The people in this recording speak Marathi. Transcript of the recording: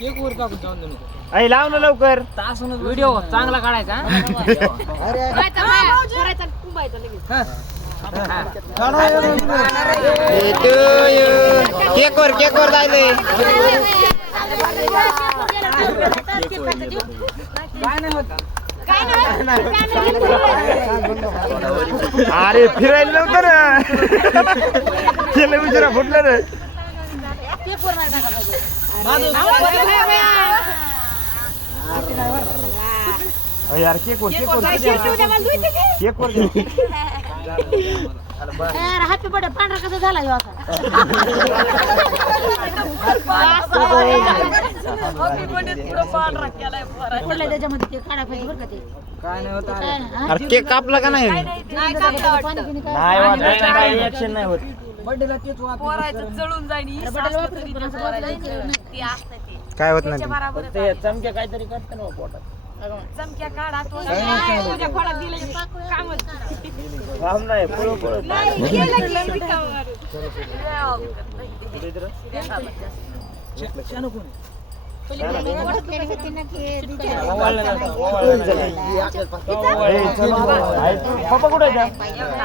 केक वर टाकून जाऊन दे नको. आई लाव ना लवकर. व्हिडिओ चांगला काढायचा केक वर जायलंय. अरे फिरायला नव्हतं ना. केलं बिचारा फुटलं रे. यार केक वर हॅपी बर्थडे पांढरा कसा झाला ह्यो आता कुठल्या त्याच्यामध्ये ते काढा पाहिजे बरं का ते काय नाही होत अरे केक कापला का नाही? नाही रिएक्शन नाही होत. बर्थडेला तेच पोरायचं जळून जाईल काय होत नाही. ते चमके काहीतरी करते ना पोटात. चमक्या काढा तो तुझ्या खोडात दिले काम काम नाही पळू पळू. नाही केलं की कामावर पप्पा कुठे